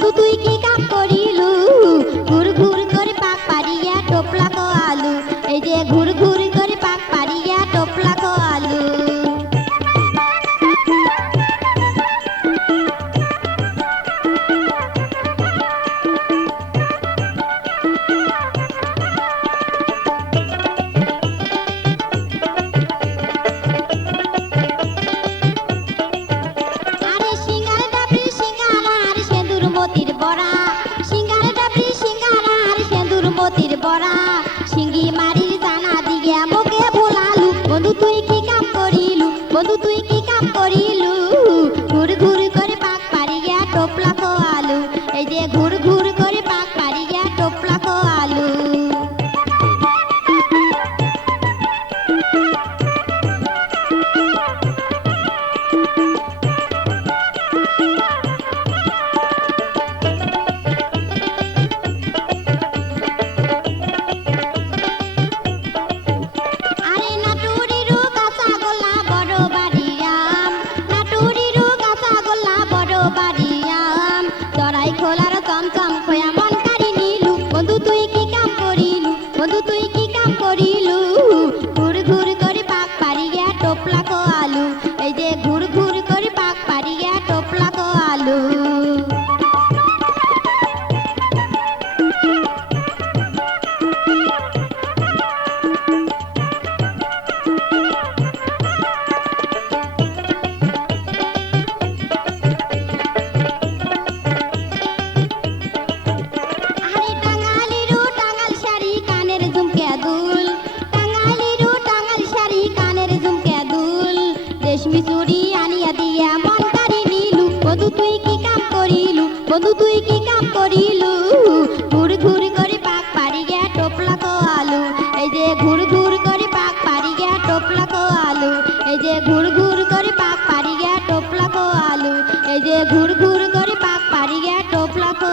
বন্ধু তুই কি কাম করিলু ঘুর ঘুর করে পাক পারিয়া টোপলা কো আলু এই যে ঘুর ঘুর করে পাক পারিয়া টোপলা কো আলু আরে সিঙ্গার ডাবরি সিঙ্গারা আর সেঁদুর মতির বড়া সিঙ্গার ডাবরি সিঙ্গারা আর সেঁদুর মতির বড়া সিঙ্গি মারির জানা দিয়া মোকে ভোলালু বন্ধু তুই কি কাম করিলু বন্ধু তুই কি কাম করিলু ঘুর ঘুর করে পাক পারিয়া টোপলা কো আলু এই যে ঘুর ঘুর করে পাক পারিয়া টোপলা কো আলু আরে নাটুরিরু কাঁচা গোলা বড় বাড়িয়াম নাটুরিরু কাঁচা গোলা বড় বাড়িয়াম চড়াই খোলার চমচম খোয়া মন কারি নিলু বন্ধু তুই কি কাম করিলু বন্ধু তুই কি কাম করিলু ঘুর ঘুর করে পাক পারিয়া টোপলা কো আলু এই যে ঘুর ঘুর করে পাক পারিয়া টোপলা কো আলু আরে টাঙ্গালিরু টাঙ্গাল শাড়ি কানের ঝুমকে দুল টাঙ্গালিরু টাঙ্গাল শাড়ি কানের ঝুমকে দুল রেশমি চুড়ি আনিয়া দিয়া মন কারি নিলু বন্ধু তুই কি কাম করিলু বন্ধু তুই কি কাম করিলু ঘুর ঘুর করে পাক পারিয়া টোপলা কো আলু এই যে ঘুর ঘুর করে পাক পারিয়া টোপলা কো আলু এই যে ঘুর ঘুর করে পাক পারিয়া টোপলা কো আলু এই যে ঘুর ঘুর করে পাক পারিয়া টোপলা কো